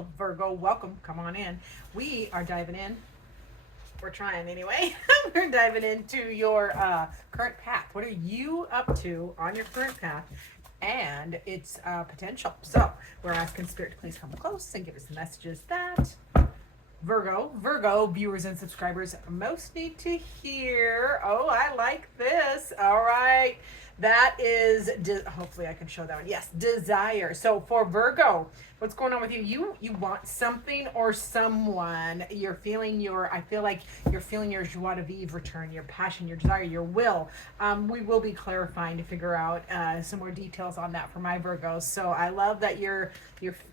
Hello, Virgo. Welcome. Come on in. We are diving in. We're trying anyway. We're diving into your current path. What are you up to on your current path and its potential? So we're asking Spirit to please come close and give us the messages that Virgo viewers and subscribers most need to hear. Oh, I like this. All right. That is, hopefully I can show that one. Yes, desire. So for Virgo, what's going on with you? You want something or someone. You're feeling I feel like you're feeling your joie de vivre return, your passion, your desire, your will. We will be clarifying to figure out some more details on that for my Virgos. So I love that you're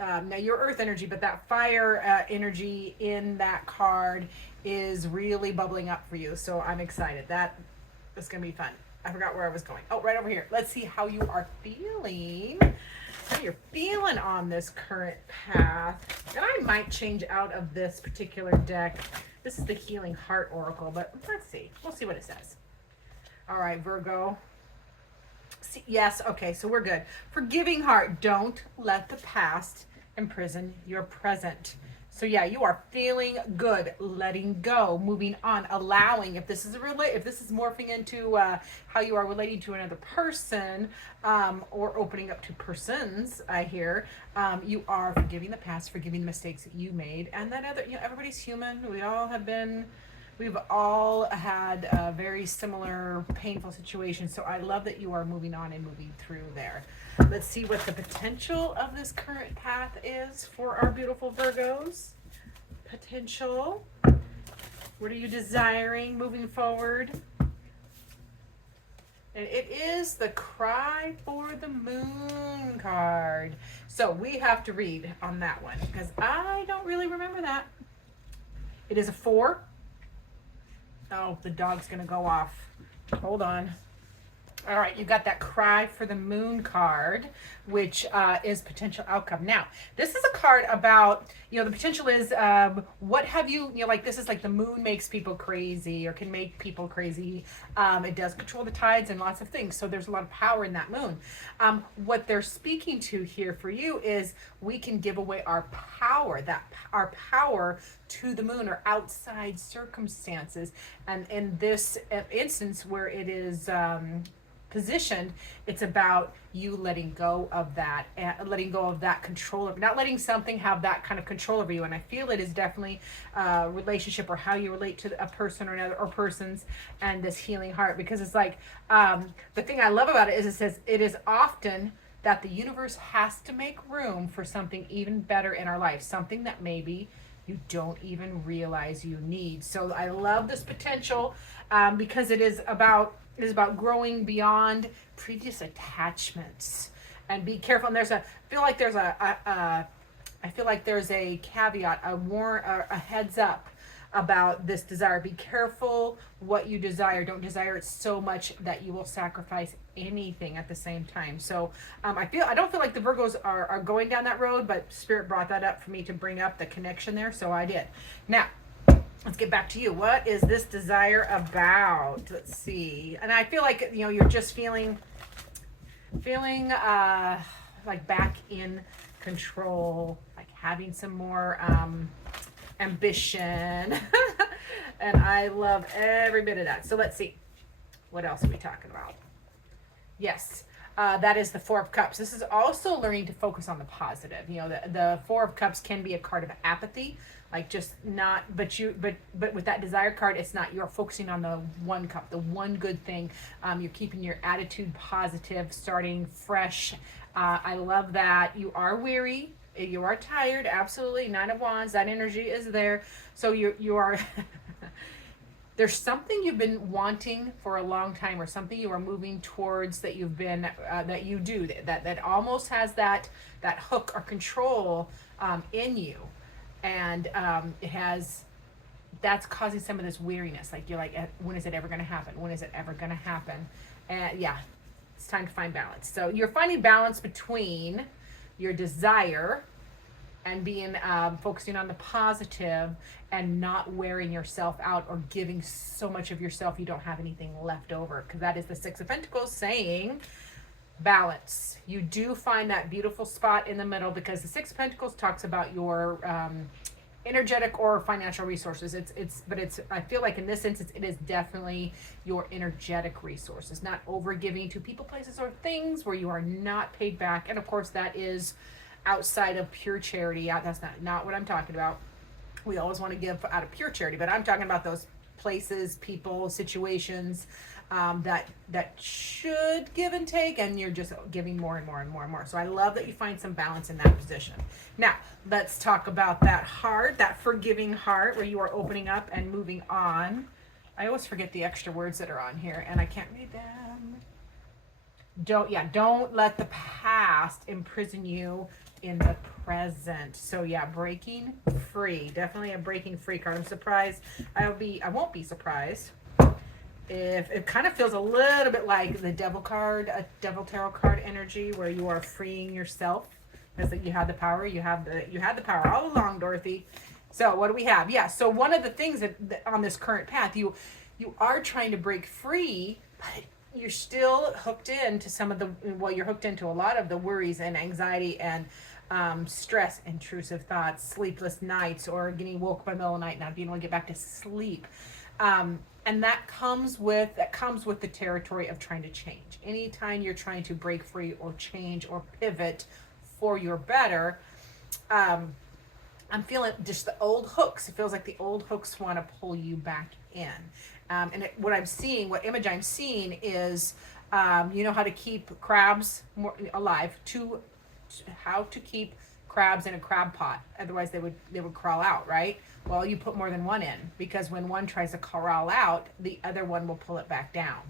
now your earth energy, but that fire energy in that card is really bubbling up for you. So I'm excited. That is going to be fun. I forgot where I was going. Oh, right over here. Let's see how you are feeling. How you're feeling on this current path. And I might change out of this particular deck. This is the Healing Heart Oracle, but let's see. We'll see what it says. All right, Virgo. See, yes, okay, so we're good. Forgiving heart. Don't let the past imprison your present. So yeah, you are feeling good, letting go, moving on, allowing. If this is morphing into how you are relating to another person, or opening up to persons, I hear, you are forgiving the past, forgiving the mistakes that you made, and that everybody's human. We've all had a very similar painful situations. So I love that you are moving on and moving through there. Let's see what the potential of this current path is for our beautiful Virgos. Potential. What are you desiring moving forward? And it is the Cry for the Moon card. So we have to read on that one because I don't really remember that. It is a 4. Oh, the dog's going to go off. Hold on. All right, you got that Cry for the Moon card, which is potential outcome. Now, this is a card about, the potential is what have you, like this is like the moon makes people crazy or can make people crazy. It does control the tides and lots of things. So there's a lot of power in that moon. What they're speaking to here for you is we can give away our power, our power to the moon or outside circumstances. And in this instance where it is positioned, it's about you letting go of that control, not letting something have that kind of control over you. And I feel it is definitely a relationship or how you relate to a person or another or persons and this healing heart, because it's like the thing I love about it is it says it is often that the universe has to make room for something even better in our life, something that maybe you don't even realize you need. So I love this potential because it is about growing beyond previous attachments. And be careful. And I feel like there's a caveat, a heads up about this desire. Be careful what you desire. Don't desire it so much that you will sacrifice anything at the same time. So I don't feel like the Virgos are going down that road, but Spirit brought that up for me to bring up the connection there, so I did. Now, let's get back to you. What is this desire about? Let's see. And I feel like, you're just feeling like back in control, like having some more ambition. And I love every bit of that. So let's see. What else are we talking about? Yes. That is the 4 of Cups. This is also learning to focus on the positive. The 4 of Cups can be a card of apathy, like just not. But with that desire card, it's not. You're focusing on the 1 cup, the one good thing. You're keeping your attitude positive, starting fresh. I love that. You are weary. You are tired. Absolutely. 9 of Wands. That energy is there. So you are. There's something you've been wanting for a long time, or something you are moving towards that you've been that you do that almost has that hook or control in you, and that's causing some of this weariness. Like you're like, when is it ever going to happen? When is it ever going to happen? And yeah, it's time to find balance. So you're finding balance between your desire and being focusing on the positive and not wearing yourself out or giving so much of yourself you don't have anything left over, because that is the 6 of Pentacles saying balance. You do find that beautiful spot in the middle because the Six of Pentacles talks about your energetic or financial resources. It's I feel like in this instance it is definitely your energetic resources, not over giving to people, places, or things where you are not paid back. And of course that is outside of pure charity. That's not what I'm talking about. We always want to give out of pure charity, but I'm talking about those places, people, situations that should give and take, and you're just giving more and more and more and more. So I love that you find some balance in that position. Now let's talk about that heart, that forgiving heart, where you are opening up and moving on. I always forget the extra words that are on here, and I can't read them. Don't let the past imprison you in the present. So yeah, breaking free, definitely a breaking free card. I'm surprised. I won't be surprised if it kind of feels a little bit like the devil card, a devil tarot card energy, where you are freeing yourself. Because you had the power, you had the power all along, Dorothy. So what do we have? Yeah, so one of the things that on this current path, you are trying to break free, but you're still hooked into you're hooked into a lot of the worries and anxiety and stress, intrusive thoughts, sleepless nights, or getting woke by the middle of the night, not being able to get back to sleep. And that comes with the territory of trying to change. Anytime you're trying to break free or change or pivot for your better, I'm feeling just the old hooks. It feels like the old hooks want to pull you back in. What image I'm seeing is, you know how to keep crabs more alive, how to keep crabs in a crab pot. Otherwise they would crawl out, right? Well, you put more than one in, because when one tries to crawl out, the other one will pull it back down.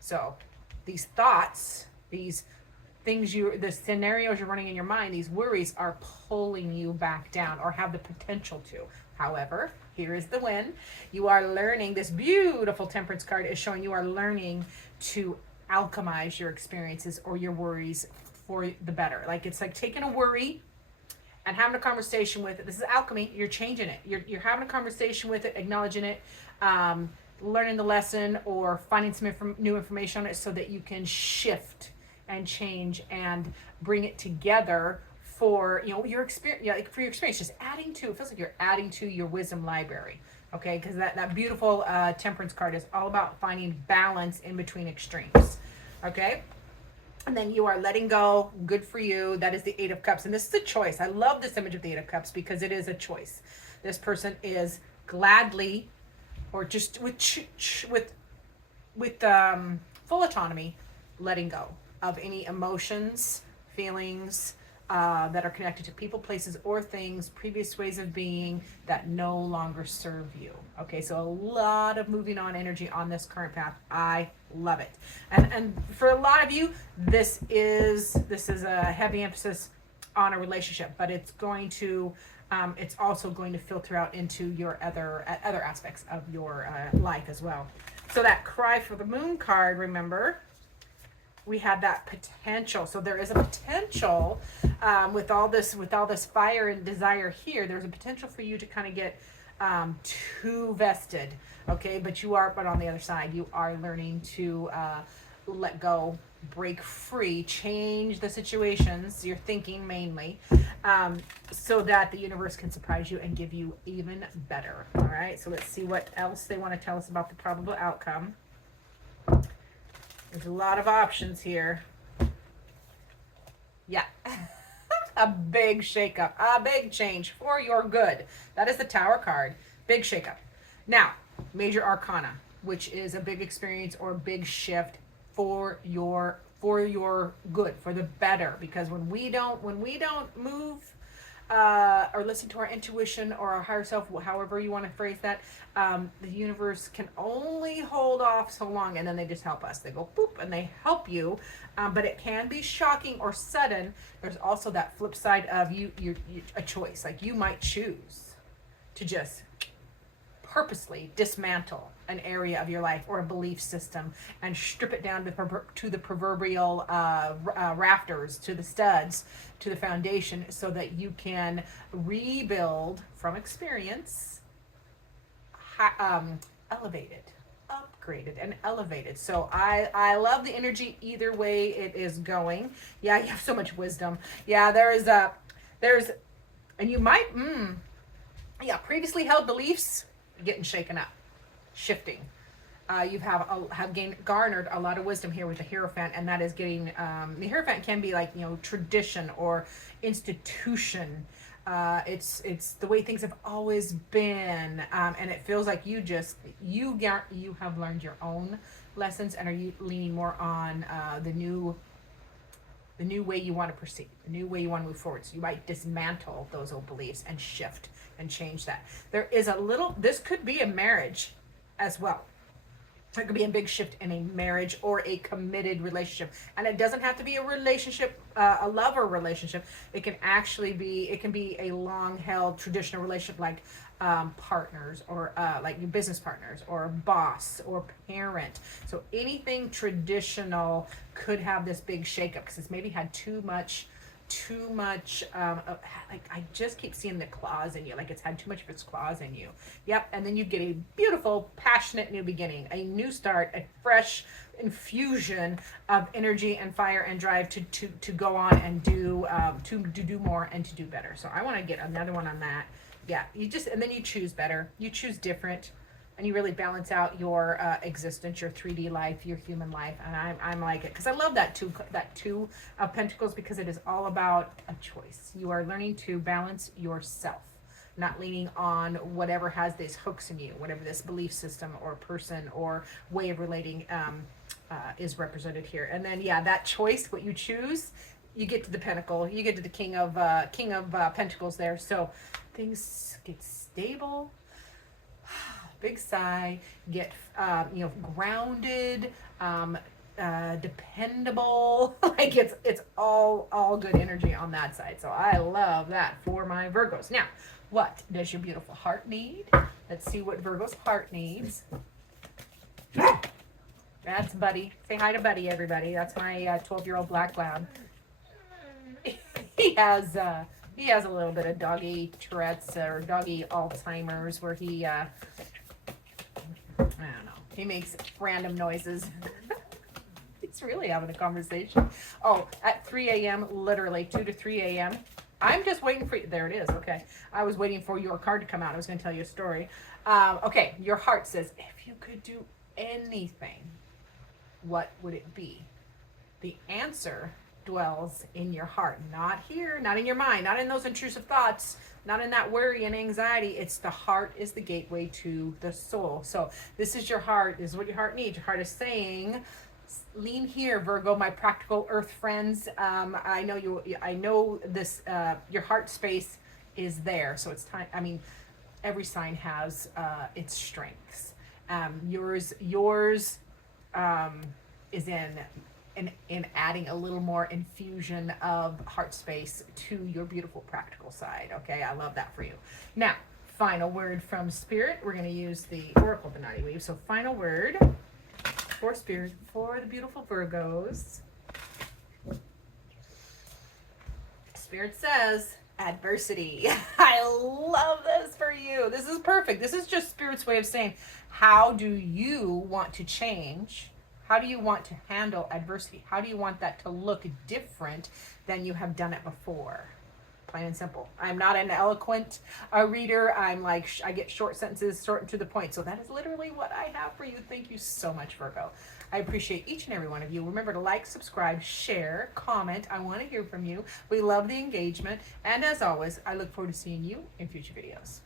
So these thoughts, these things the scenarios you're running in your mind, these worries are pulling you back down, or have the potential to. However, here is the win. You are learning. This beautiful Temperance card is showing you are learning to alchemize your experiences or your worries for the better. Like, it's like taking a worry and having a conversation with it. This is alchemy. You're changing it. You're having a conversation with it, acknowledging it, learning the lesson, or finding some new information on it, so that you can shift and change and bring it together for your experience. Like for your experience, just adding to. It feels like you're adding to your wisdom library. Okay, because that beautiful Temperance card is all about finding balance in between extremes. Okay. And then you are letting go. Good for you. That is the Eight of Cups. And this is a choice. I love this image of the Eight of Cups because it is a choice. This person is gladly, or just with full autonomy, letting go of any emotions, feelings that are connected to people, places, or things, previous ways of being that no longer serve you. Okay, so a lot of moving on energy on this current path. I love it. And for a lot of you, this is a heavy emphasis on a relationship, but it's going to it's also going to filter out into your other aspects of your life as well. So that Cry for the Moon card, remember, we had that potential. So there is a potential with all this fire and desire here. There's a potential for you to kind of get too vested, okay? But on the other side, you are learning to let go, break free, change the situations, your thinking mainly, so that the universe can surprise you and give you even better. All right, so let's see what else they want to tell us about the probable outcome. There's a lot of options here. Yeah. A big shakeup, a big change for your good. That is the Tower card. Big shakeup. Now, Major Arcana, which is a big experience or a big shift for your good, for the better. Because when we don't move or listen to our intuition or our higher self, however you want to phrase that, the universe can only hold off so long, and then they just help us. They go boop and they help you, but it can be shocking or sudden. There's also that flip side of you a choice. Like, you might choose to just purposely dismantle an area of your life or a belief system and strip it down to the proverbial rafters, to the studs, to the foundation, so that you can rebuild from experience, elevate it, upgraded and elevated. So I love the energy either way it is going. Yeah, you have so much wisdom. Yeah, there's and you might yeah, previously held beliefs getting shaken up, shifting. You have garnered a lot of wisdom here with the Hierophant, and that is getting the Hierophant can be like, you know, tradition or institution. It's the way things have always been, and it feels like you have learned your own lessons, and are you leaning more on the new way you want to proceed, the new way you want to move forward. So you might dismantle those old beliefs and shift and change that. There is this could be a marriage as well. It could be a big shift in a marriage or a committed relationship. And it doesn't have to be a relationship, a lover relationship. It can be a long held traditional relationship, like partners, or like your business partners, or like or parent. So anything traditional could have this big shakeup because it's maybe had too much like I just keep seeing the claws in you, like it's had too much of its claws in you. Yep. And then you get a beautiful, passionate new beginning, a new start, a fresh infusion of energy and fire and drive to go on and do more and to do better. So I want to get another one on that. Yeah, and then you choose better, you choose different, and you really balance out your existence, your 3D life, your human life. And I'm like it because I love that two of Pentacles, because it is all about a choice. You are learning to balance yourself, not leaning on whatever has these hooks in you, whatever this belief system or person or way of relating is represented here. And then, yeah, that choice, what you choose, you get to the Pentacle, you get to the King of Pentacles there. So things get stable. Big sigh. Get grounded, dependable. Like it's all good energy on that side. So I love that for my Virgos. Now, what does your beautiful heart need? Let's see what Virgo's heart needs. That's Buddy. Say hi to Buddy, everybody. That's my 12-year-old black lab. He has a little bit of doggy Tourette's or doggy Alzheimer's, where he I don't know. He makes random noises. He's really having a conversation. Oh, at 3 a.m., literally 2 to 3 a.m. I'm just waiting for you. There it is. Okay. I was waiting for your card to come out. I was going to tell you a story. Okay. Your heart says, if you could do anything, what would it be? The answer dwells in your heart, not here, not in your mind, not in those intrusive thoughts, not in that worry and anxiety. It's the heart is the gateway to the soul. So this is your heart. This is what your heart needs. Your heart is saying, lean here, Virgo, my practical earth friends. I know this, your heart space is there. So it's time. I mean, every sign has its strengths. Yours is in adding a little more infusion of heart space to your beautiful practical side. Okay, I love that for you. Now, final word from Spirit. We're going to use the Oracle Benati Weave. So final word for Spirit for the beautiful Virgos. Spirit says, adversity. I love this for you. This is perfect. This is just Spirit's way of saying, how do you want to change? How do you want to handle adversity? How do you want that to look different than you have done it before? Plain and simple. I'm not an eloquent reader. I get short sentences, short and to the point. So that is literally what I have for you. Thank you so much, Virgo. I appreciate each and every one of you. Remember to like, subscribe, share, comment. I want to hear from you. We love the engagement. And as always, I look forward to seeing you in future videos.